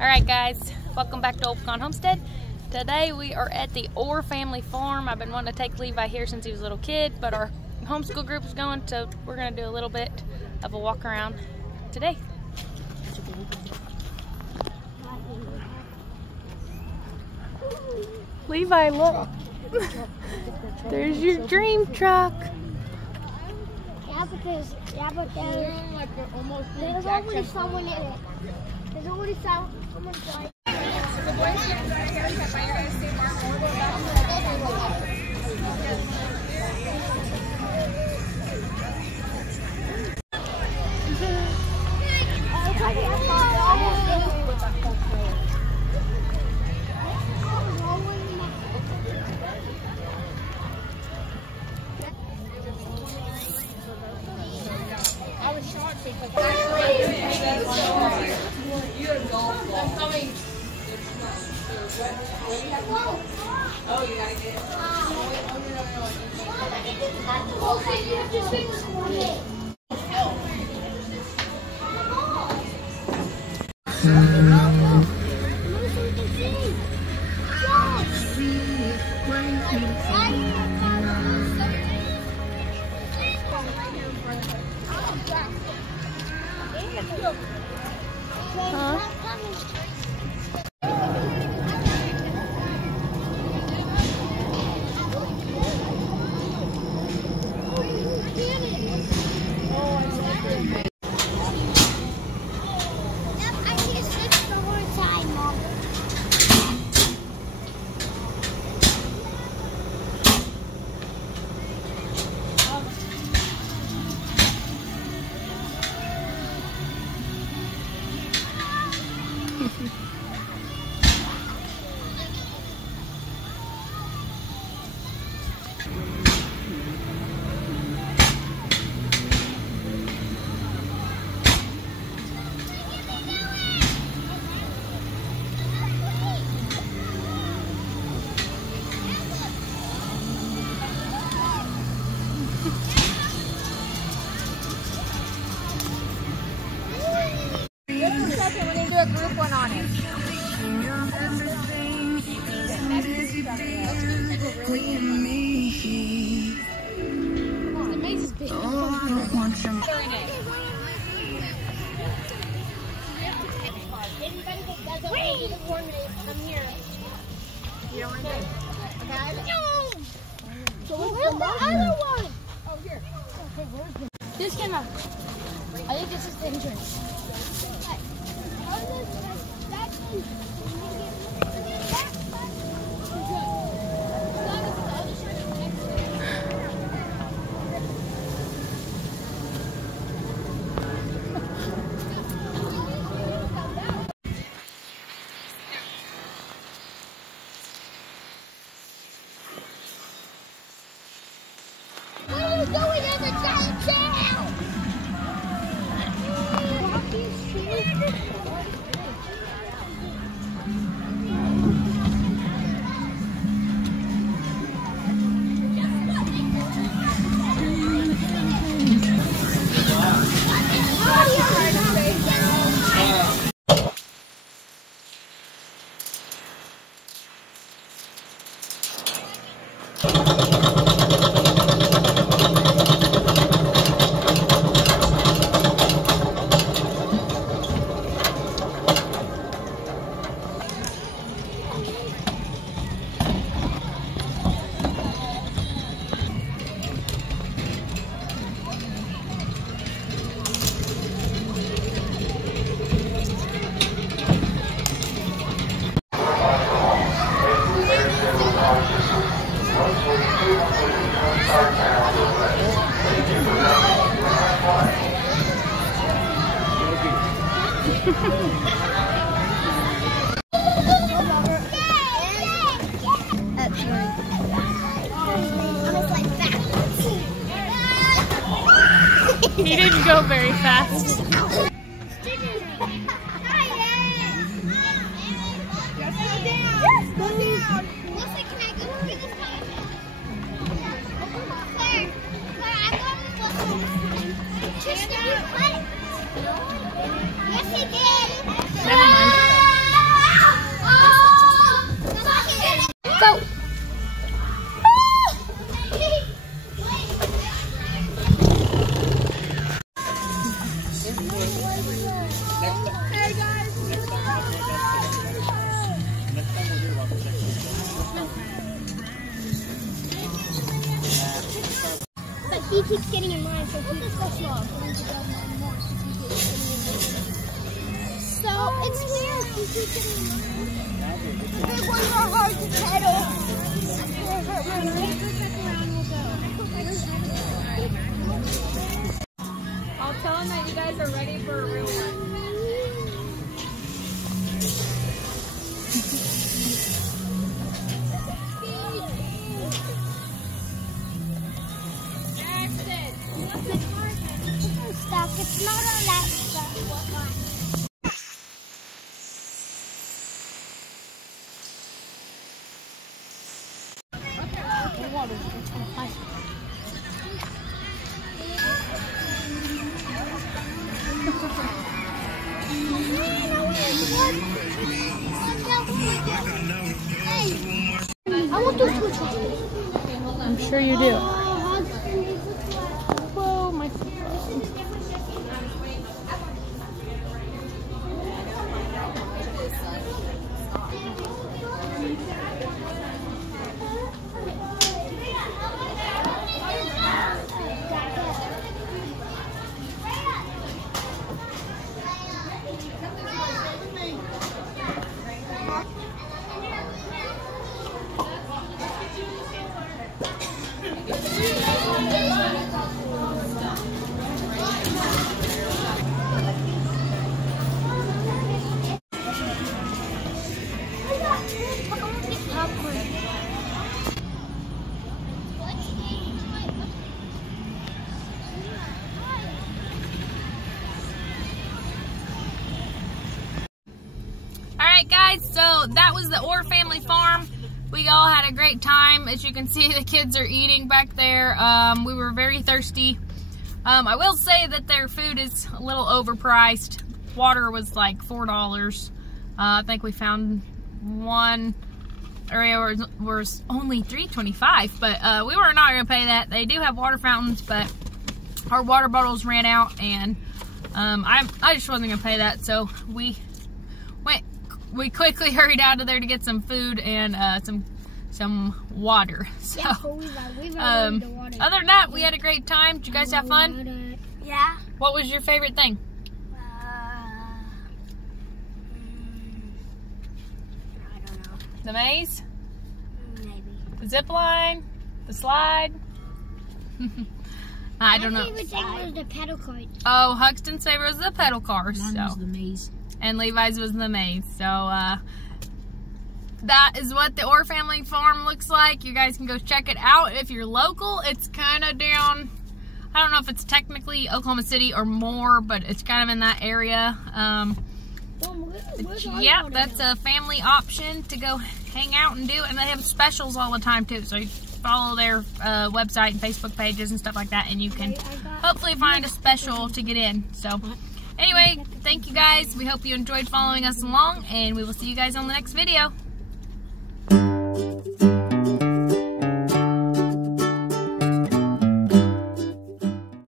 Alright guys, welcome back to Old Pecan Homestead. Today we are at the Orr family farm. I've been wanting to take Levi here since he was a little kid, but our homeschool group is going, so we're going to do a little bit of a walk around today. Levi, look. There's your dream truck. Yeah, because there's already someone in it. There's already someone driving. I was shocked because oh, you gotta get we're gonna do a group one on it. The maze is big. Wait! I'm here. You don't want to do it? Okay. No! So where's the other one? Oh, here. This came out. I think this is the entrance. What are you doing in the giant tail? He didn't go very fast. Yes, he did. Never mind. Hey guys. But he keeps getting in line, so he just goes slow. So it's weird. He keeps getting in line. The big ones are hard to pedal. I'll tell him that you guys are ready for a real one. It's not on that stuff. I want those two chocolate. I'm sure you do. Whoa, my Alright guys, so that was the Orr family farm. We all had a great time. As you can see, the kids are eating back there. We were very thirsty. I will say that their food is a little overpriced. Water was like $4. I think we found one area where it was only $3.25, but we were not going to pay that. They do have water fountains, but our water bottles ran out, and I just wasn't going to pay that, so we quickly hurried out of there to get some food and some water. So, yeah, we've the water. Other than that, we had a great time. Did you guys have fun? Yeah. What was your favorite thing? I don't know. The maze? Maybe. The zip line? The slide? I don't know. My favorite thing was the pedal cart. Oh, Huxton's favorite was the pedal car. Mine was the maze. And Levi's was the maze. So, that is what the Orr family farm looks like. You guys can go check it out. If you're local, it's kind of down, I don't know if it's technically Oklahoma City or more, but it's kind of in that area. Yeah, that's a family option to go hang out and do. And they have specials all the time, too. So you follow their website and Facebook pages and stuff like that, and you can hopefully find a special to get in. So, anyway, thank you guys. We hope you enjoyed following us along, and we will see you guys on the next video.